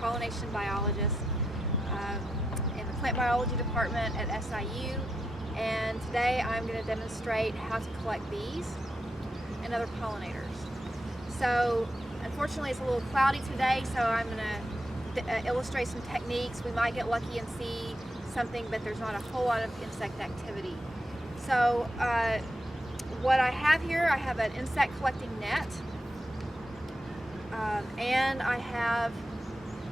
pollination biologist in the plant biology department at SIU, and today I'm going to demonstrate how to collect bees and other pollinators. So unfortunately it's a little cloudy today, so I'm going to illustrate some techniques. We might get lucky and see something, but there's not a whole lot of insect activity. So what I have here, I have an insect collecting net, and I have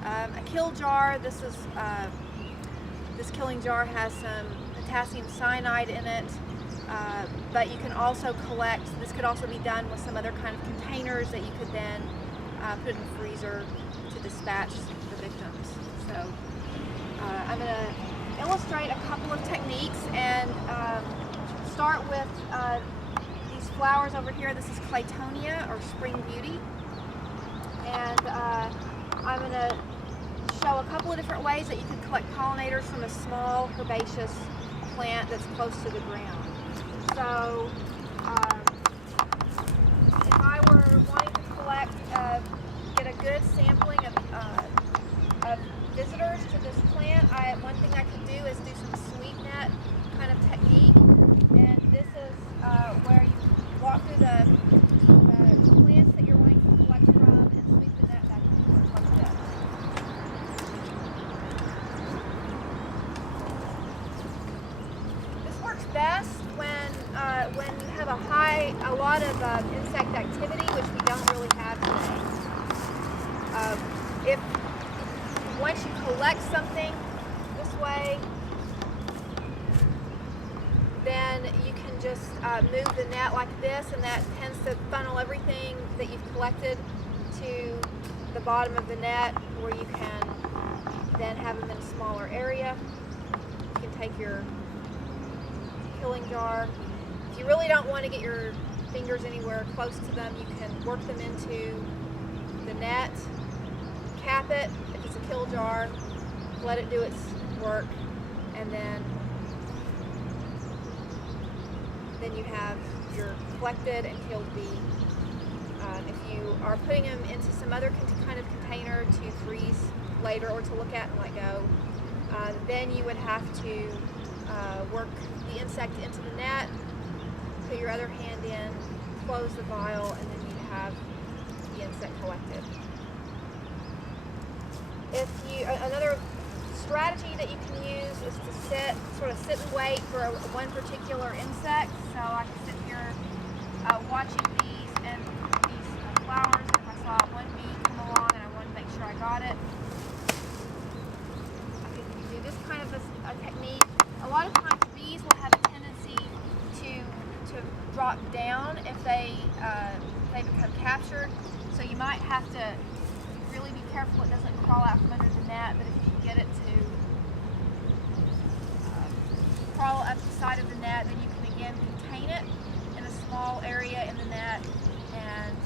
a kill jar. This killing jar has some potassium cyanide in it, but you can also collect, this could also be done with some other kind of containers that you could then put in the freezer to dispatch the victims. So I'm going to illustrate a couple of techniques and start with these flowers over here. This is Claytonia, or Spring Beauty, and I'm going to show a couple of different ways that you can collect pollinators from a small herbaceous plant that's close to the ground. So if I were wanting to collect, get a good sampling of visitors to this plant, one thing I could do is do some sweep net kind of technique, and this is where you walk through the plants that you're wanting to collect from and sweep the net back and forth like this. This works best when you have a lot of insect activity, which we don't really have today. If once you collect something this way, then you can just move the net like this, and that tends to funnel everything that you've collected to the bottom of the net, where you can then have them in a smaller area. You can take your killing jar. If you really don't want to get your fingers anywhere close to them, you can work them into the net, cap it if it's a kill jar, let it do its work, and then you have your collected and killed bee. If you are putting them into some other kind of container to freeze later or to look at and let go, then you would have to work the insect into the net, put your other hand in, close the vial, and then you'd have the insect collected. Another strategy that you can use is to sort of sit and wait for one particular insect. So I can sit here watching these flowers, and if I saw one bee come along and I wanted to make sure I got it, I could do this kind of a technique. A lot of times bees will have a tendency to drop down if they become captured. So you might have to really be careful it doesn't crawl out from under the net, but if you can get it to crawl up the side of the net, then you can again contain it in a small area in the net and